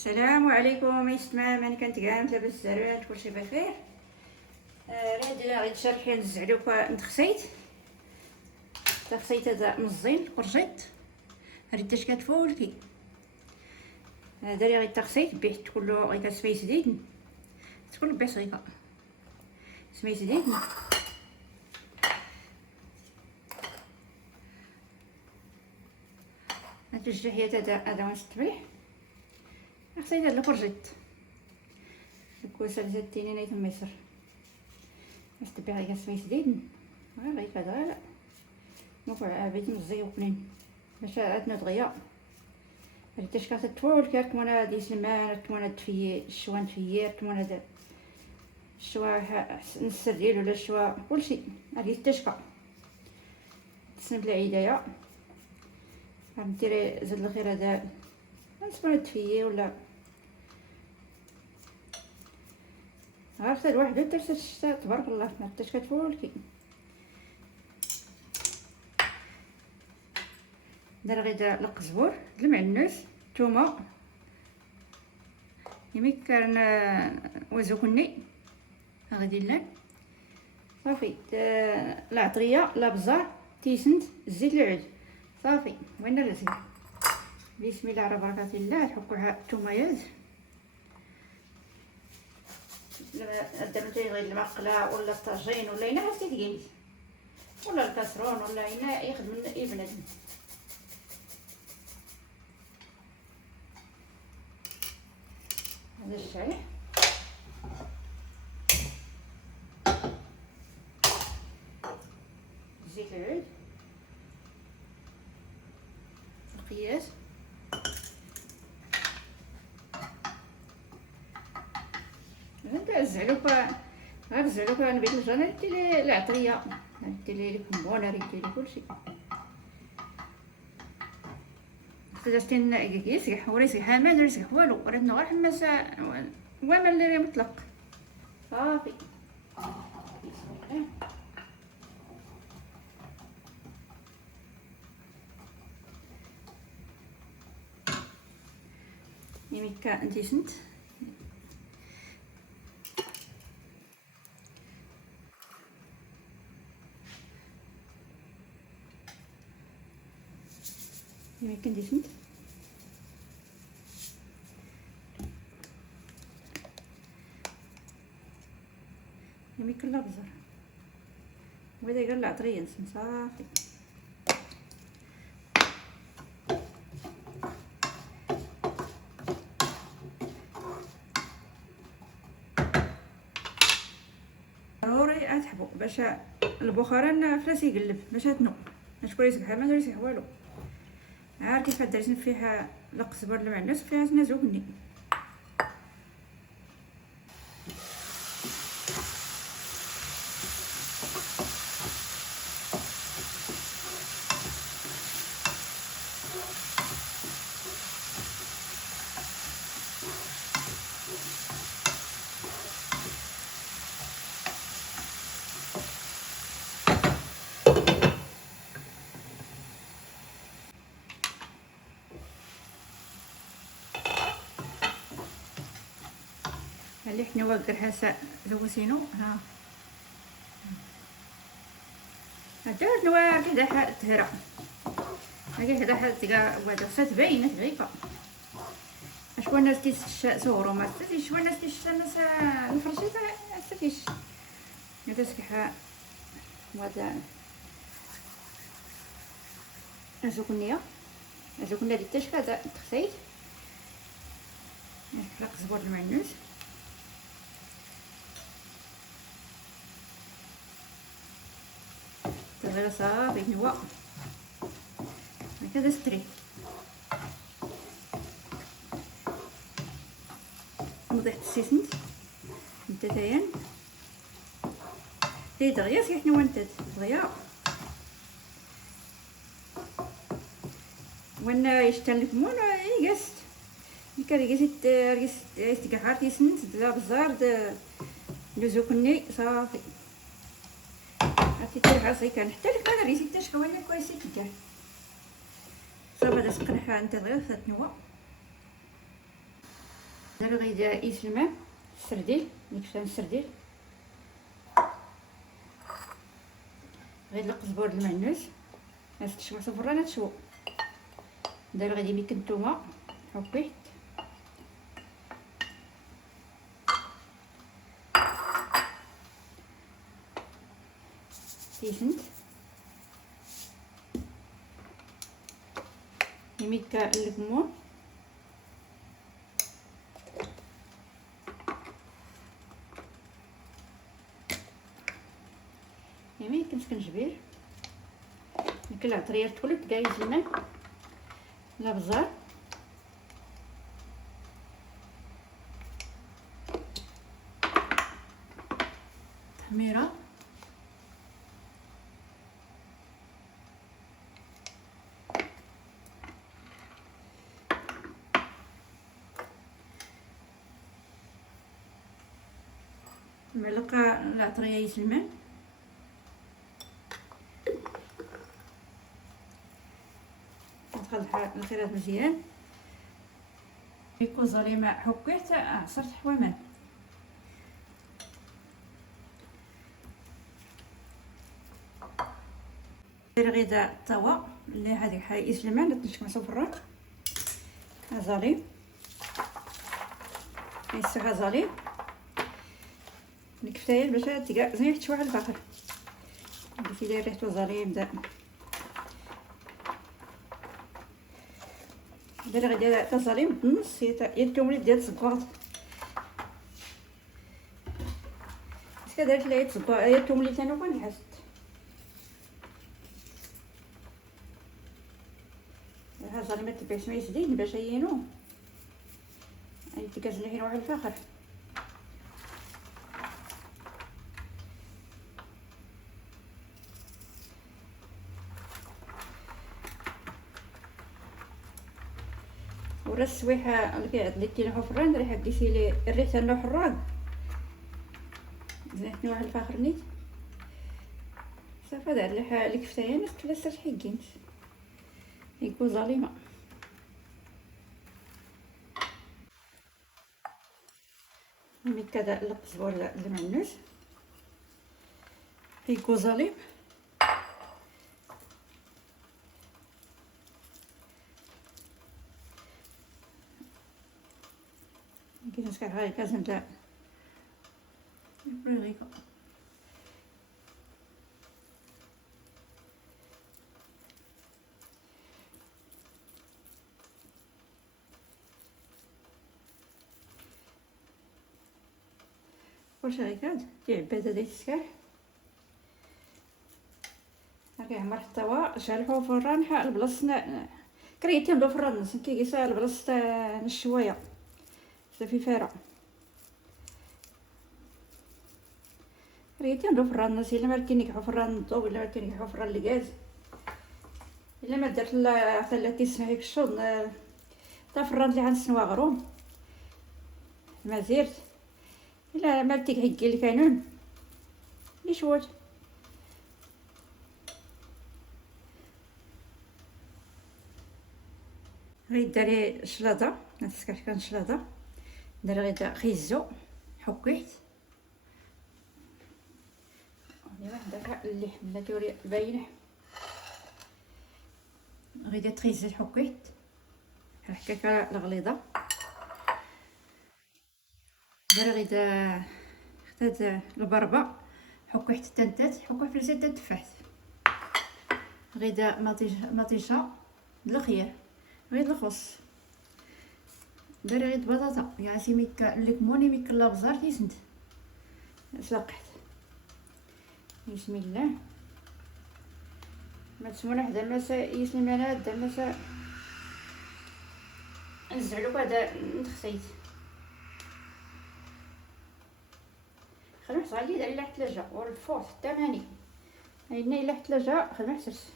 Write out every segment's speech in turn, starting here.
السلام عليكم يسمع من كنت كاع لاباس الزربات كلشي بخير. غادي نشرحي نزعلوك نتخسيت هذا مزين قرجيت ريت اش كتفولكي هذا اللي غير تخسيت بيه كله غير كسمي سديد تكون بيه صغيره سمي سديد هاد هذا ونستبيح خصيت هاد الكرجيت الكوسه اللي زدتيني نايت مصر باش تبيع غير سمي سديد غير كذا نوقع عابيت مزيوقنين باش عاد دغيا ريتاش كتطول كتمونا دي سلمان تمونا تفيي الشوا نفيي تمونا دا الشوا نص ديال ولا الشوا كلشي هادي التشكا تسند العيدايه غنديري زاد الخير هذا نسمع تفيي ولا عرفت هاد واحد درت الشتا تبارك الله ما حتىش كتفولكي دار غير القزبور المعنوس الثومه يمكن وزوكني غادي لان صافي العطريه الابزار تيسنت الزيت العود صافي وين الرسيم بسم الله على بركه الله نحكوها الثوميات درتي غير المقله ولا الطاجين ولا الا حسيتي تقيمي ولا الكاسرون ولا الا يخدم ابنادم هذا الشاي زيت العود القياس غنزعلوك نبيت الجنة ريتي العطريه ريتي لي الكمون ريتي لي كلشي خصنا يسيح ولا يسيح ما دار يسيح والو ريتنا غير حماس وما اللي مطلق صافي يمكا انتي سنت يمكن ديسنت يمكن لا بزر وهذا قال العطريه نسم صافي ضروري اتحبو باش البخار فلاس يقلب باش تنو باش كل يسبح ما دار يسيح والو عارف كيف درت فيها القزبر المعنوس فيها تنازوكني اللي حنا واقر حاسه زوسينو ها هذا نوار كذا حال تهرا هاكي كذا حال تلقى واحد صات باينه غيكا اشكون الناس كيصوروا ما تستيش شكون الناس الناس الفرشيطه تستيش هذا سكحه هذا ازوكنيه ديال التشكا هذا تخسيت نحرق زبور المعنوس غير صافي نوا هكذا ستري نضيح السيسنت نتايا تي دغيا صحيح نوا نتات دغيا وانا يشتن الكمون يقست يقست كحار تيسنت دا بزار دوزوكني صافي عرفتي ترجع صغير كنحتى لك انا ريسي تاش كوانا كويسه كاع صافي هذا سقنحها انت غير فات نوا دابا غيدا يسلمان السردين اللي كشان السردين، غيدلق الزبور المعنوس، هاز تشوح صفرانه تشوى. دابا غادي يمكن الثومه حبيت تيسنت يميكا الكمون يميكا سكنجبير يمكن العطريه تولد كاع يزلمان لا بزار تحميره معلقه العطريه يسلمان ندخل الخيرات مزيان يكون ماء حكيت عصرت حوامان غدا الطاوة اللي هذه حي يسلمان تنشك مع صفران غزالي يسا غزالي الكفتايل باش تلقى زين تشوح الفاخر قلتي داير ريحته غزالي يبدا دابا غادي تصالي من النص هي التومليت ديال الصباط اسكا دارت لها الصباط هي التومليت انا وين حست هذا ما تبعش ما يسدين باش يينو انت كتزلحين واحد الفاخر ورا السويحه اللي كيعطلتي له فران ريحه ديتي لي الريحه تاعو حراق زلحتني واحد الفاخر نيت صافي هذا اللي كفتايا ناس ثلاثه حكينت يكون ظالمه ملي كذا القزبر المعنوس يكون ظالم كيفاش كنعرف لازم تاع بريغيكو واش هكاد تعبات هذا السكاح هاكي عمر الطاوة شالحو فران حال بلاصتنا كريتين دو فران كيقيسها البلاصه الشوايه صافي فارغ ريتين دو فران الناس الا ما كاين فران الضو الا ما كاين فران الغاز الا ما درت لا حتى لا كيسمح لك الشوط تا فران اللي غنسنوا غروم ما زيرت الا ما تيهكي الكانون لي شوت غيداري شلاضه نسكر كان شلاضه دار غيدا خيزو حكيت هذاك اللحم لا توري باينه غيدا تخيزات حكيت هكاكا الغليظه دار غيدا خدات البربه حكي حتى تنتات حكي فلسات تفاحت غيدا مطيشه الخيار غير الخص دار غيد بطاطا يعني سيميك الكموني ميك لابزار تيسند سلقحت بسم الله ما تسمونا حدا المسا يسلمنا حدا المسا نزعلو هذا نتخسيت خلينا صغالي داري لا الثلاجه والفوت حتى ماني عندنا الا الثلاجه خلينا حسرس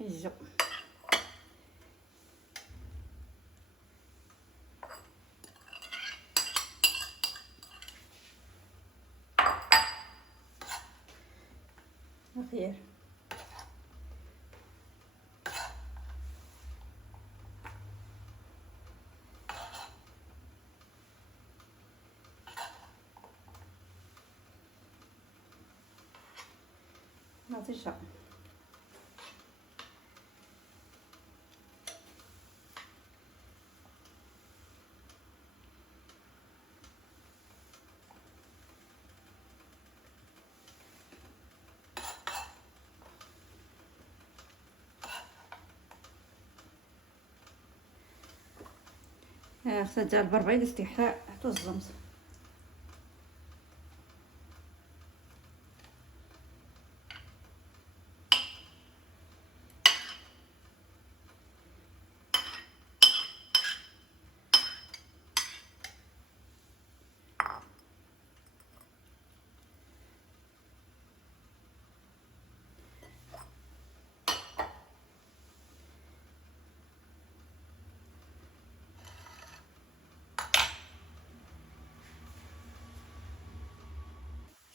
الزو خير نعطي الشا. خصها تجي البربيض استحاء حتى الزمز.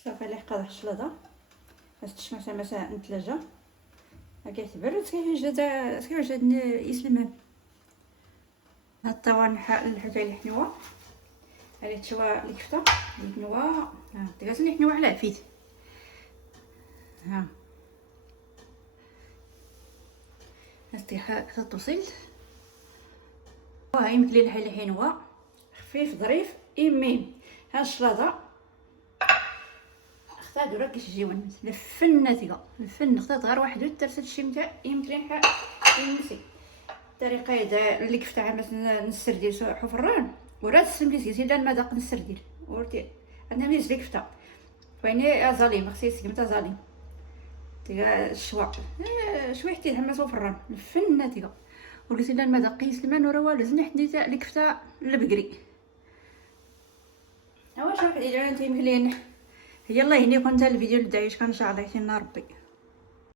صافي لحقا داك الشلاضه خاص تشمس مساء الثلاجه كيتبرد كيوجد يسلم. هاد الطوانح الحكايه الحنوه هذه تشوى الكفته الحنوه. ها تقاسني الحنوه على عفيت. ها استيحاء توصل. هاي مثل الحل الحنوه خفيف ظريف ايمين. هاد الشلاضه اختار دورك كيجيون الفن الفن اختار غير واحد الترسه الشمتاء يمكن حق يمسي الطريقه اللي كفتها مثلا السرديل حفران وراه السمليس الا المذاق السرديل ورتي انا ملي زلي كفته ويني ازاليم خصيص كيما ازاليم تيغا الشوا شويه حتى تحمس وفران الفن تيغا وليت الا المذاق يسلمان ورا والو زني حديت اللي كفته البقري. واش راح دير انت مهلين. يلا هني كنت الفيديو اللي دايش كان ان شاء الله يتنا ربي.